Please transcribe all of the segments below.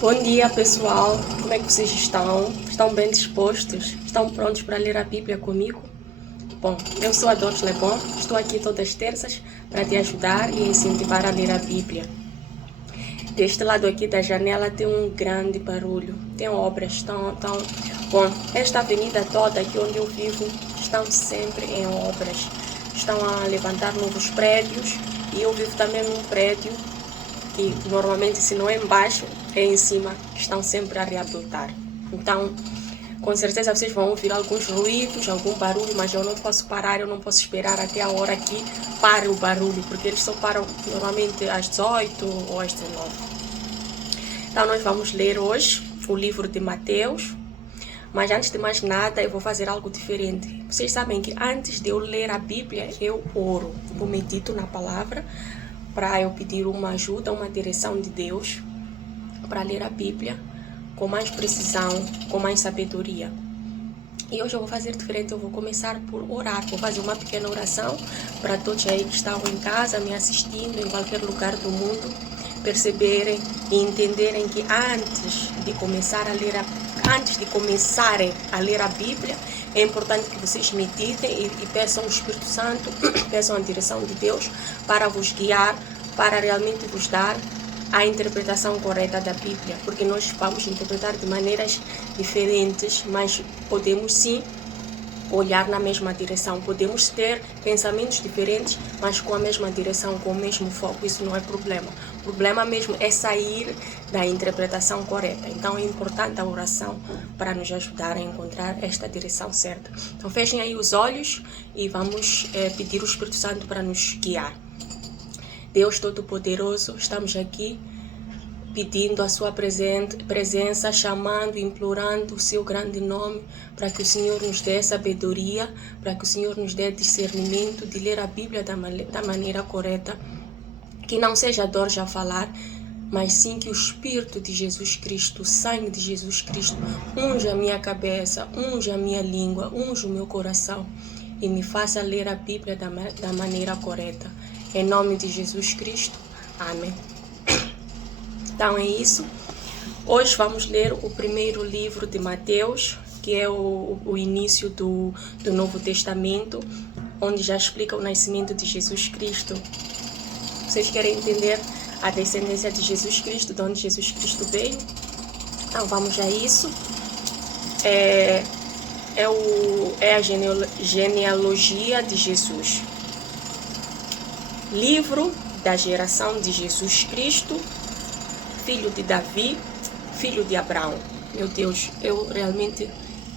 Bom dia, pessoal. Como é que vocês estão? Estão bem dispostos? Estão prontos para ler a Bíblia comigo? Bom, eu sou a Doris Lebon. Estou aqui todas as terças para te ajudar e incentivar a ler a Bíblia. Deste lado aqui da janela tem um grande barulho. Tem obras tão... Bom, esta avenida toda aqui onde eu vivo estão sempre em obras. Estão a levantar novos prédios e eu vivo também num prédio que normalmente, se não é embaixo, é em cima, estão sempre a reabilitar. Então, com certeza vocês vão ouvir alguns ruídos, algum barulho, mas eu não posso parar, eu não posso esperar até a hora que pare o barulho, porque eles só param normalmente às 18 ou às 19. Então, nós vamos ler hoje o livro de Mateus, mas antes de mais nada, eu vou fazer algo diferente. Vocês sabem que antes de eu ler a Bíblia, eu oro, eu medito na palavra, para eu pedir uma ajuda, uma direção de Deus para ler a Bíblia com mais precisão, com mais sabedoria. E hoje eu vou fazer diferente, eu vou começar por orar, vou fazer uma pequena oração para todos aí que estão em casa, me assistindo, em qualquer lugar do mundo, perceberem e entenderem que antes de começarem a ler a Bíblia, é importante que vocês meditem e peçam o Espírito Santo, peçam a direção de Deus para vos guiar, para realmente vos dar a interpretação correta da Bíblia, porque nós vamos interpretar de maneiras diferentes, mas podemos sim olhar na mesma direção, podemos ter pensamentos diferentes, mas com a mesma direção, com o mesmo foco, isso não é problema. O problema mesmo é sair da interpretação correta. Então é importante a oração para nos ajudar a encontrar esta direção certa. Então fechem aí os olhos e vamos pedir o Espírito Santo para nos guiar. Deus Todo-Poderoso, estamos aqui pedindo a sua presença, chamando, implorando o seu grande nome, para que o Senhor nos dê sabedoria, para que o Senhor nos dê discernimento de ler a Bíblia da maneira correta, que não seja a dor já falar, mas sim que o Espírito de Jesus Cristo, o sangue de Jesus Cristo, unja a minha cabeça, unja a minha língua, unja o meu coração e me faça ler a Bíblia da maneira correta. Em nome de Jesus Cristo. Amém. Então é isso. Hoje vamos ler o primeiro livro de Mateus, que é o início do Novo Testamento, onde já explica o nascimento de Jesus Cristo. Vocês querem entender a descendência de Jesus Cristo, de onde Jesus Cristo veio? Então vamos a isso. É a genealogia de Jesus. Livro da geração de Jesus Cristo, filho de Davi, filho de Abraão. Meu Deus, eu realmente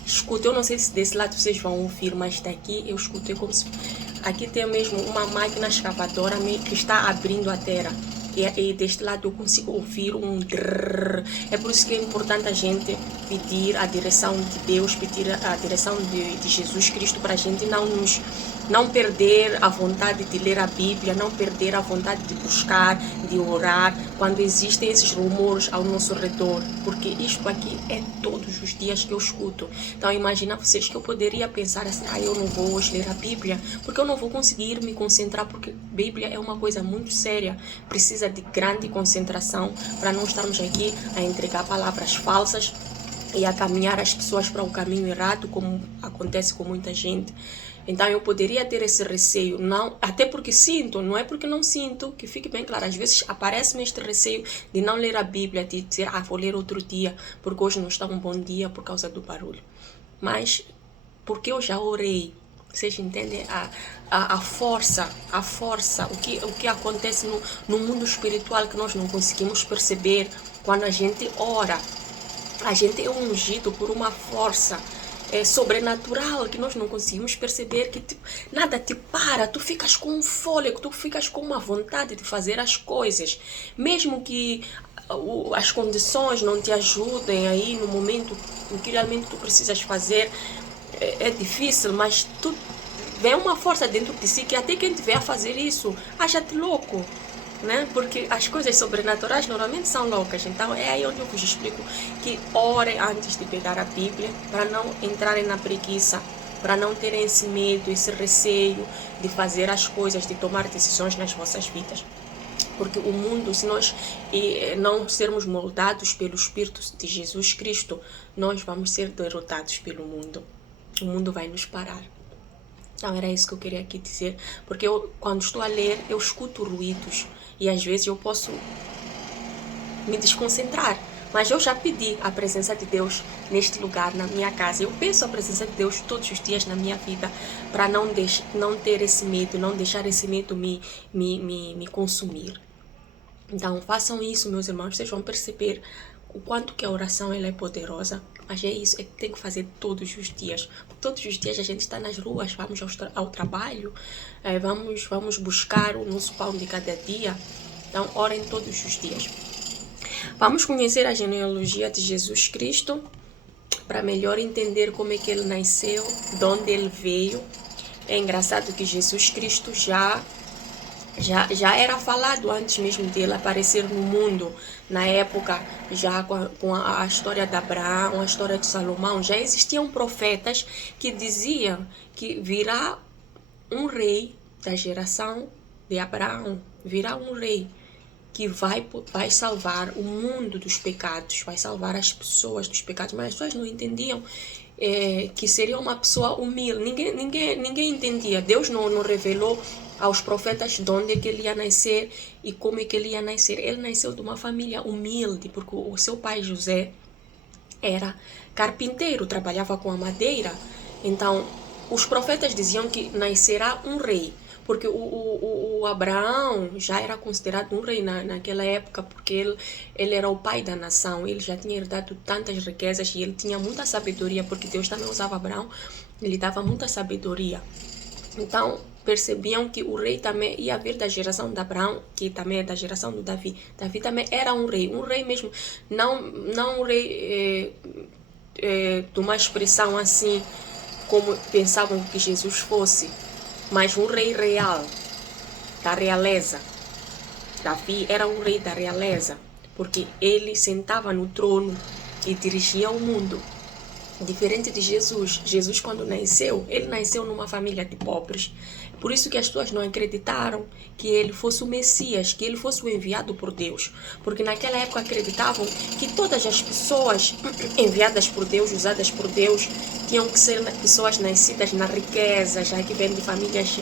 escuto. Eu não sei se desse lado vocês vão ouvir, mas daqui eu escutei como se... Aqui tem mesmo uma máquina escavadora que está abrindo a terra. E deste lado eu consigo ouvir um drrr. É por isso que é importante a gente pedir a direção de Deus, pedir a direção de Jesus Cristo, para a gente não perder a vontade de ler a Bíblia, não perder a vontade de buscar, de orar, quando existem esses rumores ao nosso redor, porque isto aqui é todos os dias que eu escuto. Então imagina vocês que eu poderia pensar assim, eu não vou hoje ler a Bíblia, porque eu não vou conseguir me concentrar, porque a Bíblia é uma coisa muito séria, precisa de grande concentração para não estarmos aqui a entregar palavras falsas e a caminhar as pessoas para o caminho errado, como acontece com muita gente. Então eu poderia ter esse receio, não, até porque sinto, não é porque não sinto, que fique bem claro, às vezes aparece-me este receio de não ler a Bíblia, de dizer, vou ler outro dia, porque hoje não está um bom dia por causa do barulho. Mas, porque eu já orei, vocês entendem a força, o que acontece no mundo espiritual que nós não conseguimos perceber quando a gente ora. A gente é ungido por uma força sobrenatural que nós não conseguimos perceber, que nada te para, tu ficas com um fôlego, tu ficas com uma vontade de fazer as coisas, mesmo que as condições não te ajudem aí no momento em que realmente tu precisas fazer. É difícil, mas tu vem uma força dentro de si que até quem te vê a fazer isso acha-te louco, né? Porque as coisas sobrenaturais normalmente são loucas. Então é aí onde eu vos explico que orem antes de pegar a Bíblia, para não entrarem na preguiça, para não terem esse medo, esse receio de fazer as coisas, de tomar decisões nas vossas vidas. Porque o mundo, se nós não sermos moldados pelo Espírito de Jesus Cristo, nós vamos ser derrotados pelo mundo. O mundo vai nos parar. Então era isso que eu queria aqui dizer, porque quando estou a ler, eu escuto ruídos e às vezes eu posso me desconcentrar. Mas eu já pedi a presença de Deus neste lugar, na minha casa. Eu peço a presença de Deus todos os dias na minha vida para não ter esse medo, não deixar esse medo me consumir. Então façam isso, meus irmãos, vocês vão perceber o quanto que a oração ela é poderosa. Mas é isso, é que tem que fazer todos os dias. Todos os dias a gente está nas ruas, vamos ao trabalho, vamos buscar o nosso pão de cada dia. Então orem todos os dias. Vamos conhecer a genealogia de Jesus Cristo para melhor entender como é que ele nasceu, de onde ele veio. É engraçado que Jesus Cristo já era falado antes mesmo dele aparecer no mundo. Na época, já com a história de Abraão, a história de Salomão, já existiam profetas que diziam que virá um rei da geração de Abraão, virá um rei que vai salvar o mundo dos pecados, vai salvar as pessoas dos pecados, mas as pessoas não entendiam que seria uma pessoa humilde. Ninguém entendia. Deus não revelou aos profetas de onde é que ele ia nascer e como é que ele ia nascer. Ele nasceu de uma família humilde, porque o seu pai José era carpinteiro, trabalhava com a madeira. Então, os profetas diziam que nascerá um rei, porque o Abraão já era considerado um rei naquela época, porque ele era o pai da nação, ele já tinha herdado tantas riquezas e ele tinha muita sabedoria, porque Deus também usava Abraão, ele dava muita sabedoria. Então, percebiam que o rei também ia vir da geração de Abraão, que também é da geração do Davi. Davi também era um rei mesmo, não um rei de uma expressão assim, como pensavam que Jesus fosse, mas um rei real, da realeza. Davi era um rei da realeza, porque ele sentava no trono e dirigia o mundo. Diferente de Jesus. Jesus, quando nasceu, ele nasceu numa família de pobres. Por isso que as pessoas não acreditaram que ele fosse o Messias, que ele fosse o enviado por Deus. Porque naquela época acreditavam que todas as pessoas enviadas por Deus, usadas por Deus, tinham que ser pessoas nascidas na riqueza, já que vêm de famílias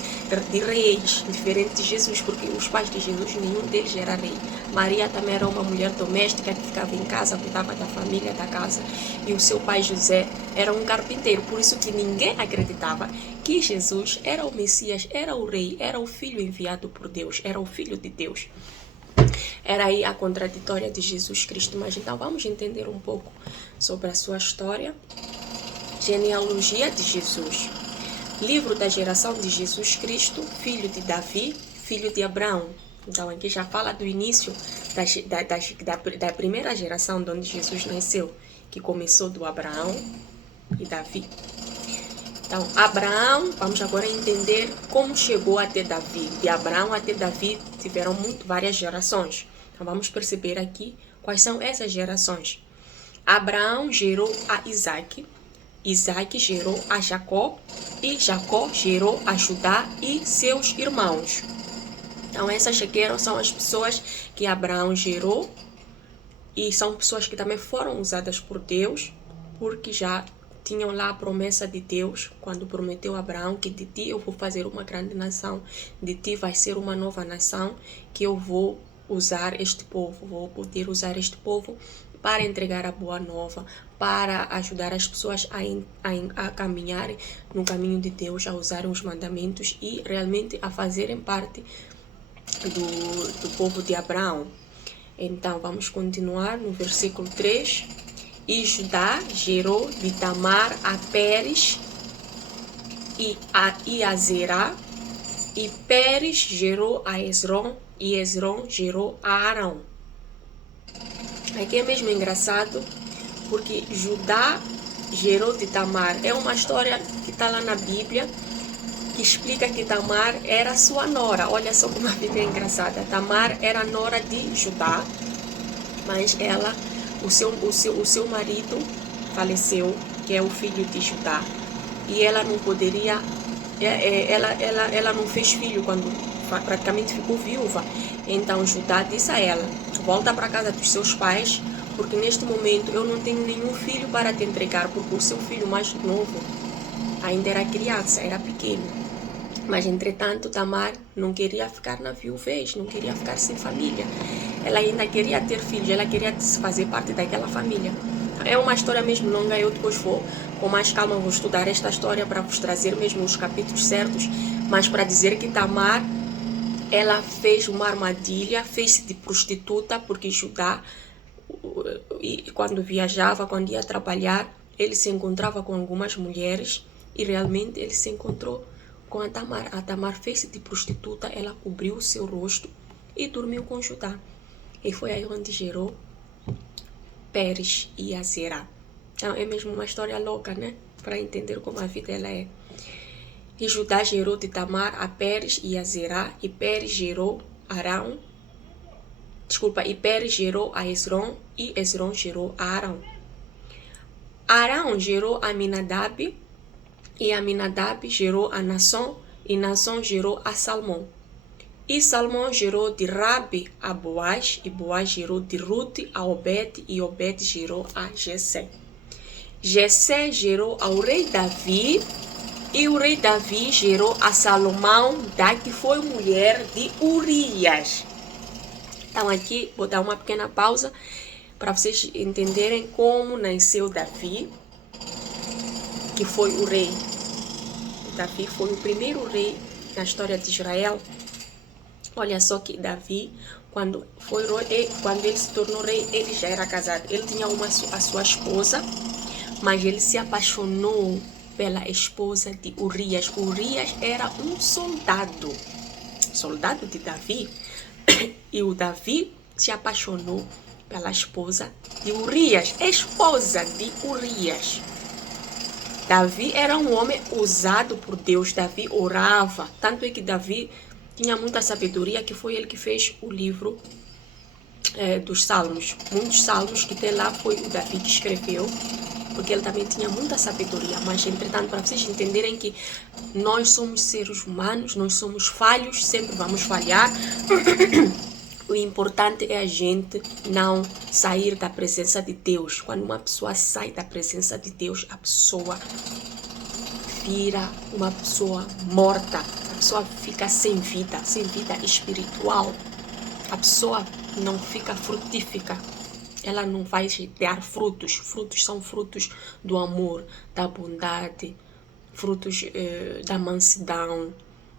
de reis, diferente de Jesus, porque os pais de Jesus, nenhum deles era rei. Maria também era uma mulher doméstica que ficava em casa, cuidava da família, da casa, e o seu pai José era um carpinteiro. Por isso que ninguém acreditava que Jesus era o Messias, era o rei, era o filho enviado por Deus, era o filho de Deus. Era aí a contraditória de Jesus Cristo. Mas então vamos entender um pouco sobre a sua história. Genealogia de Jesus. Livro da geração de Jesus Cristo, filho de Davi, filho de Abraão. Então aqui já fala do início da primeira geração de onde Jesus nasceu, que começou do Abraão e Davi. Então, Abraão, vamos agora entender como chegou até Davi. De Abraão até Davi tiveram várias gerações. Então, vamos perceber aqui quais são essas gerações. Abraão gerou a Isaac, Isaac gerou a Jacó, e Jacó gerou a Judá e seus irmãos. Então, essas aqui são as pessoas que Abraão gerou, e são pessoas que também foram usadas por Deus, porque já tinham lá a promessa de Deus, quando prometeu a Abraão que de ti eu vou fazer uma grande nação, de ti vai ser uma nova nação, que eu vou usar este povo, vou poder usar este povo para entregar a boa nova, para ajudar as pessoas a caminharem no caminho de Deus, a usarem os mandamentos e realmente a fazerem parte do povo de Abraão. Então, vamos continuar no versículo 3. E Judá gerou de Tamar a Pérez e a Zerá, e Pérez gerou a Esrom, e Esrom gerou a Arão. Aqui é mesmo engraçado, porque Judá gerou de Tamar. É uma história que está lá na Bíblia, que explica que Tamar era sua nora. Olha só como a Bíblia é engraçada. Tamar era nora de Judá, mas ela... O seu marido faleceu, que é o filho de Judá, e ela não poderia, ela não fez filho quando praticamente ficou viúva. Então Judá disse a ela: volta para casa dos seus pais, porque neste momento eu não tenho nenhum filho para te entregar, porque o seu filho mais novo ainda era criança, era pequeno. Mas entretanto Tamar não queria ficar na viuvez, não queria ficar sem família. Ela ainda queria ter filhos, ela queria fazer parte daquela família. É uma história mesmo longa, eu depois vou com mais calma, vou estudar esta história para vos trazer mesmo os capítulos certos, mas para dizer que Tamar, ela fez uma armadilha, fez-se de prostituta, porque Judá, quando viajava, quando ia trabalhar, ele se encontrava com algumas mulheres e realmente ele se encontrou com a Tamar. A Tamar fez-se de prostituta, ela cobriu o seu rosto e dormiu com Judá. E foi aí onde gerou Pérez e a Zerá. Então é mesmo uma história louca, né? Para entender como a vida ela é. E Judá gerou de Tamar a Pérez e a Zerá, e Pérez gerou Arão. E Pérez gerou a Esrom, e Esrom gerou a Arão. Arão gerou a Aminadab, e Aminadab gerou a Naasson, e Naasson gerou a Salmão. E Salmão gerou de Rabi a Boaz, e Boaz gerou de Rute a Obed, e Obed gerou a Jessé. Jessé gerou ao rei Davi, e o rei Davi gerou a Salomão, que foi mulher de Urias. Então aqui vou dar uma pequena pausa para vocês entenderem como nasceu Davi, que foi o rei. Davi foi o primeiro rei na história de Israel. Olha só que Davi, quando ele se tornou rei, ele já era casado. Ele tinha a sua esposa, mas ele se apaixonou pela esposa de Urias. Urias era um soldado de Davi. E o Davi se apaixonou pela esposa de Urias, esposa de Urias. Davi era um homem usado por Deus. Davi orava, tanto é que Davi tinha muita sabedoria, que foi ele que fez o livro dos Salmos. Muitos salmos que tem lá foi o Davi que escreveu, porque ele também tinha muita sabedoria. Mas, entretanto, para vocês entenderem que nós somos seres humanos, nós somos falhos, sempre vamos falhar. O importante é a gente não sair da presença de Deus. Quando uma pessoa sai da presença de Deus, a pessoa vira uma pessoa morta. A pessoa fica sem vida espiritual. A pessoa não fica frutífica. Ela não vai dar frutos. Frutos são frutos do amor, da bondade, frutos da mansidão,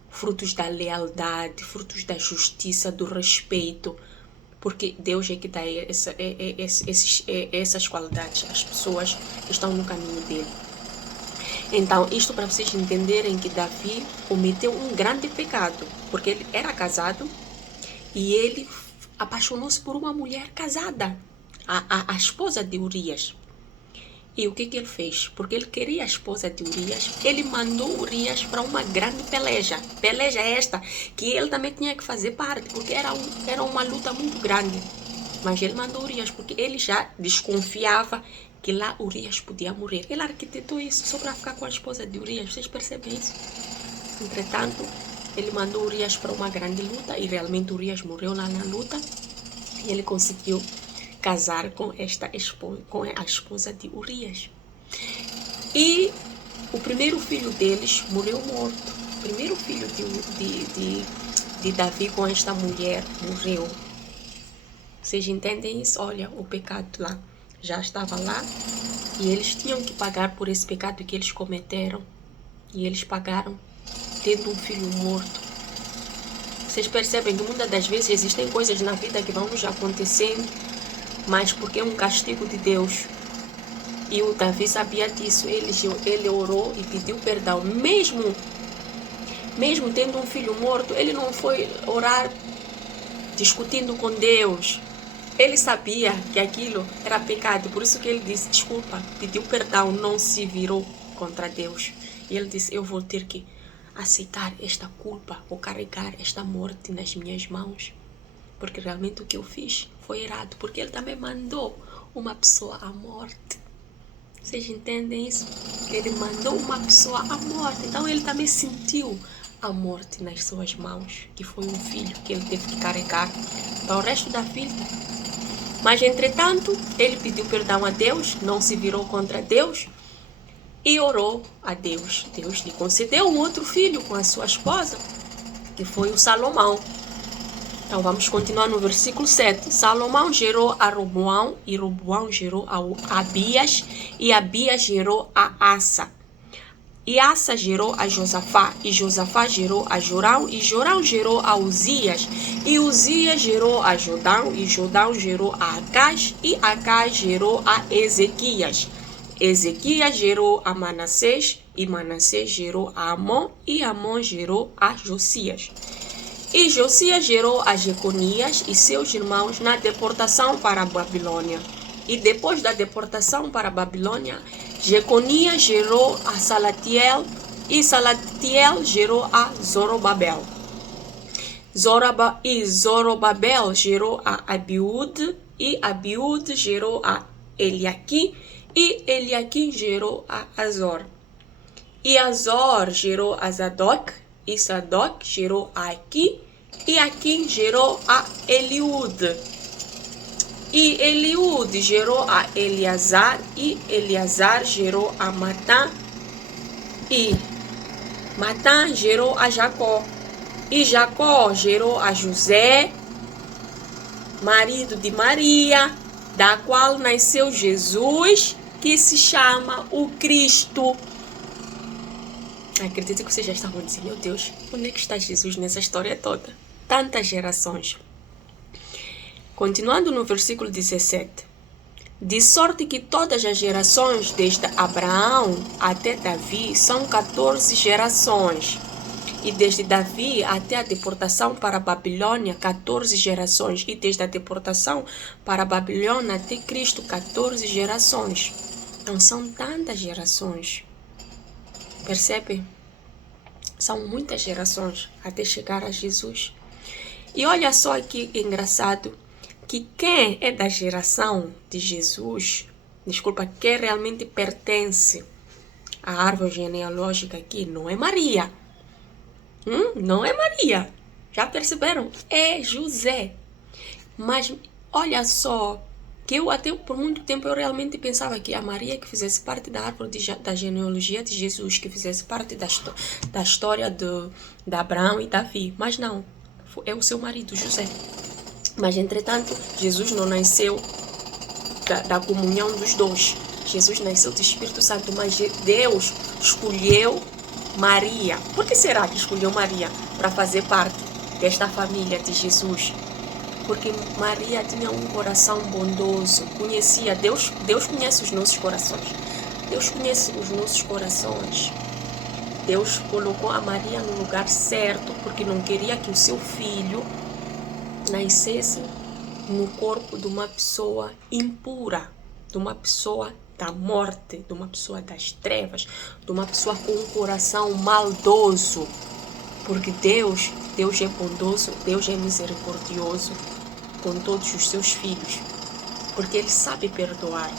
frutos da lealdade, frutos da justiça, do respeito. Porque Deus é que dá essas qualidades às pessoas que estão no caminho dele. Então, isto para vocês entenderem que Davi cometeu um grande pecado, porque ele era casado e ele apaixonou-se por uma mulher casada, a esposa de Urias. E o que ele fez? Porque ele queria a esposa de Urias, ele mandou Urias para uma grande peleja. Peleja esta que ele também tinha que fazer parte, porque era uma luta muito grande. Mas ele mandou Urias porque ele já desconfiava que lá Urias podia morrer. Ele arquitetou isso só para ficar com a esposa de Urias. Vocês percebem isso? Entretanto, ele mandou Urias para uma grande luta e realmente Urias morreu lá na luta. E ele conseguiu casar com a esposa de Urias. E o primeiro filho deles morreu morto. O primeiro filho de Davi com esta mulher morreu. Vocês entendem isso? Olha, o pecado lá já estava lá e eles tinham que pagar por esse pecado que eles cometeram. E eles pagaram tendo um filho morto. Vocês percebem que muitas das vezes existem coisas na vida que vão nos acontecendo, mas porque é um castigo de Deus. E o Davi sabia disso. Ele orou e pediu perdão. Mesmo tendo um filho morto, ele não foi orar discutindo com Deus. Ele sabia que aquilo era pecado. Por isso que ele disse desculpa, pediu perdão, não se virou contra Deus. E ele disse, eu vou ter que aceitar esta culpa, vou carregar esta morte nas minhas mãos. Porque realmente o que eu fiz foi errado. Porque ele também mandou uma pessoa à morte. Vocês entendem isso? Ele mandou uma pessoa à morte. Então ele também sentiu a morte nas suas mãos, que foi um filho que ele teve que carregar para o resto da vida. Mas, entretanto, ele pediu perdão a Deus, não se virou contra Deus e orou a Deus. Deus lhe concedeu um outro filho com a sua esposa, que foi o Salomão. Então, vamos continuar no versículo 7. Salomão gerou a Roboão, e Roboão gerou a Abias, e Abias gerou a Asa. E Asa gerou a Josafá, e Josafá gerou a Jorão, e Jorão gerou a Uzias, e Uzias gerou a Jodão, e Jodão gerou a Acás, e Acás gerou a Ezequias. Ezequias gerou a Manassés, e Manassés gerou a Amon, e Amon gerou a Josias. E Josias gerou a Jeconias e seus irmãos na deportação para a Babilônia. E depois da deportação para a Babilônia, Jeconias gerou a Salatiel, e Salatiel gerou a Zorobabel. Zorobabel gerou a Abiúde, e Abiúde gerou a Eliaquim, e Eliaquim gerou a Azor. E Azor gerou a Zadok, e Zadok gerou a Aquim, e Aquim gerou a Eliúde. E Eliúde gerou a Eleazar, e Eleazar gerou a Matã, e Matã gerou a Jacó. E Jacó gerou a José, marido de Maria, da qual nasceu Jesus, que se chama o Cristo. Acredito que vocês já estavam dizendo, meu Deus, onde é que está Jesus nessa história toda? Tantas gerações. Continuando no versículo 17. De sorte que todas as gerações, desde Abraão até Davi, são 14 gerações. E desde Davi até a deportação para a Babilônia, 14 gerações. E desde a deportação para a Babilônia até Cristo, 14 gerações. Então são tantas gerações. Percebe? São muitas gerações até chegar a Jesus. E olha só que engraçado, que quem é da geração de Jesus, quem realmente pertence à árvore genealógica aqui, não é Maria. Não é Maria. Já perceberam? É José. Mas olha só, que eu até por muito tempo eu realmente pensava que a Maria que fizesse parte da árvore da genealogia de Jesus, que fizesse parte da história de Abraão e Davi. Mas não, é o seu marido José. Mas entretanto, Jesus não nasceu da comunhão dos dois. Jesus nasceu do Espírito Santo, mas Deus escolheu Maria. Por que será que escolheu Maria para fazer parte desta família de Jesus? Porque Maria tinha um coração bondoso, conhecia Deus. Deus conhece os nossos corações. Deus conhece os nossos corações. Deus colocou a Maria no lugar certo, porque não queria que o seu filho nascesse no corpo de uma pessoa impura, de uma pessoa da morte, de uma pessoa das trevas, de uma pessoa com um coração maldoso. Porque Deus é bondoso, Deus é misericordioso com todos os seus filhos. Porque Ele sabe perdoar.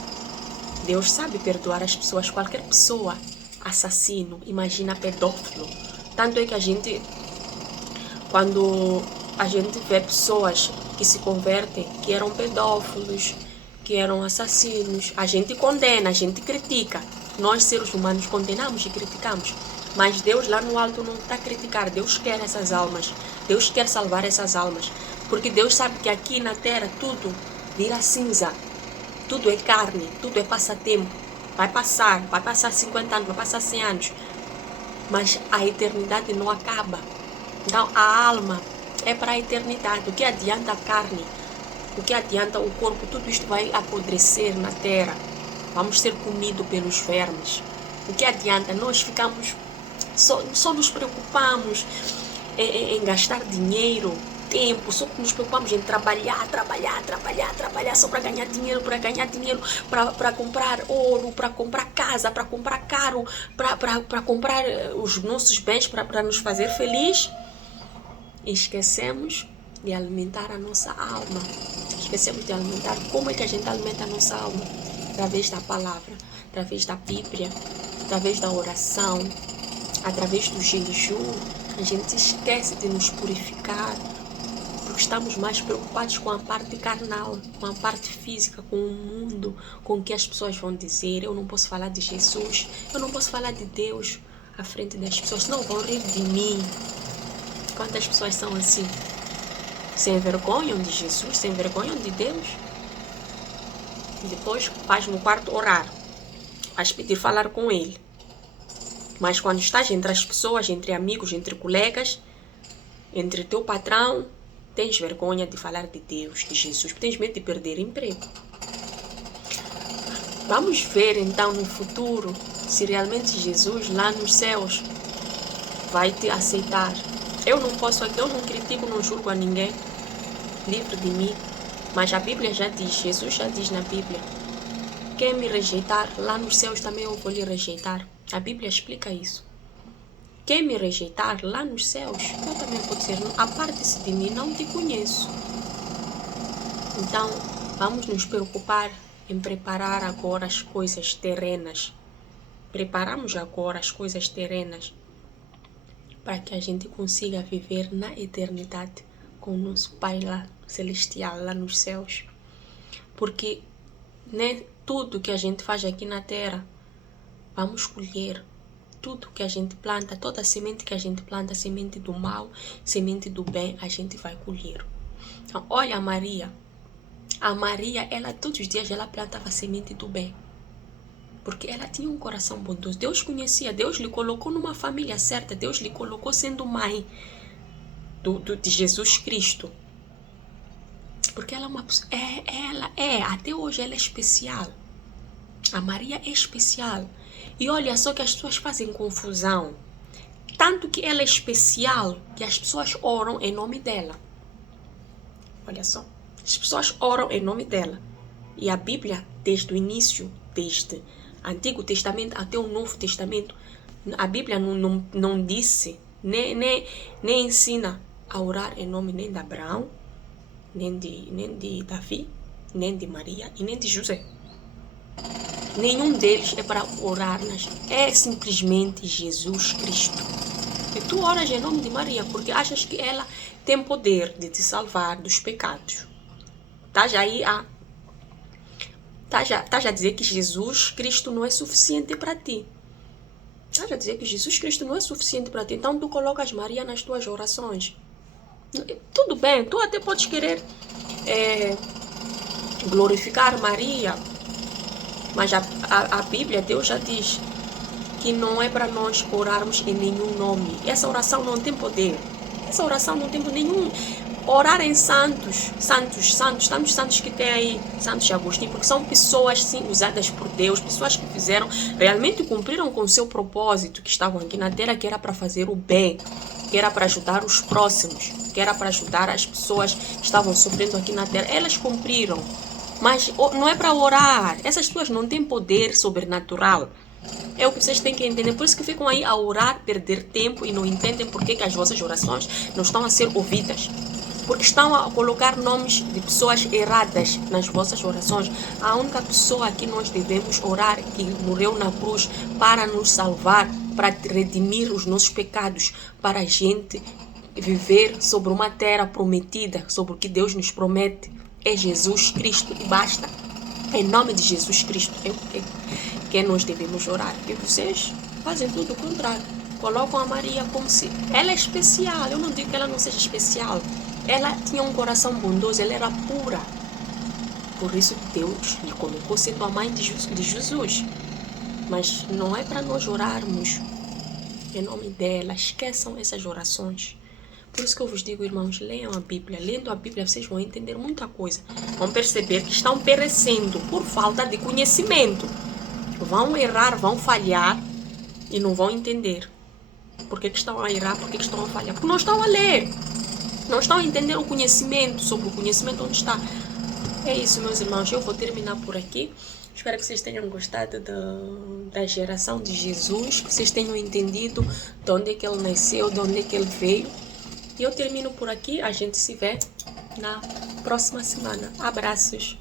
Deus sabe perdoar as pessoas, qualquer pessoa, assassino, imagina pedófilo. Tanto é que quando a gente vê pessoas que se convertem, que eram pedófilos, que eram assassinos, a gente condena, a gente critica. Nós, seres humanos, condenamos e criticamos. Mas Deus lá no alto não está a criticar. Deus quer essas almas. Deus quer salvar essas almas. Porque Deus sabe que aqui na terra tudo vira cinza. Tudo é carne, tudo é passatempo. Vai passar 50 anos, vai passar 100 anos. Mas a eternidade não acaba. Então a alma é para a eternidade. O que adianta a carne? O que adianta o corpo? Tudo isto vai apodrecer na terra. Vamos ser comidos pelos vermes. O que adianta? Nós ficamos, só nos preocupamos em gastar dinheiro, tempo, só nos preocupamos em trabalhar só para ganhar dinheiro, para comprar ouro, para comprar casa, para comprar carro, para comprar os nossos bens, para nos fazer feliz. E esquecemos de alimentar a nossa alma. Esquecemos de alimentar. Como é que a gente alimenta a nossa alma? Através da palavra, através da Bíblia, através da oração, através do jejum, A gente esquece de nos purificar, porque estamos mais preocupados com a parte carnal, com a parte física, com o mundo, com o que as pessoas vão dizer. Eu não posso falar de Jesus, eu não posso falar de Deus à frente das pessoas, senão vão rir de mim. Quantas pessoas são assim? Se envergonham de Jesus, se envergonham de Deus. Depois vais no quarto orar, vais pedir falar com Ele. Mas quando estás entre as pessoas, entre amigos, entre colegas, entre teu patrão, tens vergonha de falar de Deus, de Jesus, tens medo de perder emprego. Vamos ver então no futuro se realmente Jesus lá nos céus vai te aceitar. Eu não critico, não julgo a ninguém, livre de mim, mas a Bíblia já diz, Jesus já diz na Bíblia, quem me rejeitar, lá nos céus também eu vou lhe rejeitar. A Bíblia explica isso. Quem me rejeitar lá nos céus, eu também vou dizer, aparte-se de mim, não te conheço. Então, vamos nos preocupar em preparar agora as coisas terrenas. Preparamos agora as coisas terrenas para que a gente consiga viver na eternidade com o nosso Pai lá, celestial, lá nos céus. Porque nem tudo que a gente faz aqui na terra, vamos colher. Tudo que a gente planta, toda semente que a gente planta, semente do mal, semente do bem, a gente vai colher. Então, olha a Maria. A Maria, ela todos os dias ela plantava semente do bem. Porque ela tinha um coração bondoso. Deus conhecia, Deus lhe colocou numa família certa, Deus lhe colocou sendo mãe de Jesus Cristo. Porque ela é uma pessoa, até hoje ela é especial. A Maria é especial. E olha só que as pessoas fazem confusão. Tanto que ela é especial que as pessoas oram em nome dela. Olha só. As pessoas oram em nome dela. E a Bíblia, desde o início, desde o Antigo Testamento até o Novo Testamento, a Bíblia não disse, nem ensina a orar em nome nem de Abraão, nem de Davi, nem de Maria e nem de José. Nenhum deles é para orar, é simplesmente Jesus Cristo. E tu oras em nome de Maria porque achas que ela tem poder de te salvar dos pecados. Estás a dizer que Jesus Cristo não é suficiente para ti. Estás a dizer que Jesus Cristo não é suficiente para ti. Então tu colocas Maria nas tuas orações. Tudo bem, tu até podes querer glorificar Maria. Mas a Bíblia, Deus já diz que não é para nós orarmos em nenhum nome. Essa oração não tem poder. Essa oração não tem poder nenhum. Orar em santos que tem aí, Santos de Agostinho, porque são pessoas sim usadas por Deus, pessoas que fizeram, realmente cumpriram com o seu propósito, que estavam aqui na terra, que era para fazer o bem, que era para ajudar os próximos, que era para ajudar as pessoas que estavam sofrendo aqui na terra. Elas cumpriram. Mas não é para orar. Essas pessoas não têm poder sobrenatural. É o que vocês têm que entender. Por isso que ficam aí a orar, perder tempo e não entendem por que as vossas orações não estão a ser ouvidas. Porque estão a colocar nomes de pessoas erradas nas vossas orações. A única pessoa que nós devemos orar, que morreu na cruz para nos salvar, para redimir os nossos pecados, para a gente viver sobre uma terra prometida, sobre o que Deus nos promete, é Jesus Cristo e basta. Em nome de Jesus Cristo que nós devemos orar. E vocês fazem tudo o contrário. Colocam a Maria como se ela é especial. Eu não digo que ela não seja especial. Ela tinha um coração bondoso, ela era pura. Por isso Deus lhe colocou sendo a mãe de Jesus. Mas não é para nós orarmos em nome dela. Esqueçam essas orações. Por isso que eu vos digo, irmãos, leiam a Bíblia. Lendo a Bíblia, vocês vão entender muita coisa. Vão perceber que estão perecendo por falta de conhecimento. Vão errar, vão falhar e não vão entender. Por que estão a errar, por que estão a falhar? Porque não estão a ler. Não estão a entender o conhecimento, sobre o conhecimento onde está. É isso, meus irmãos. Eu vou terminar por aqui. Espero que vocês tenham gostado da geração de Jesus. Que vocês tenham entendido de onde é que ele nasceu, de onde é que ele veio. E eu termino por aqui. A gente se vê na próxima semana. Abraços.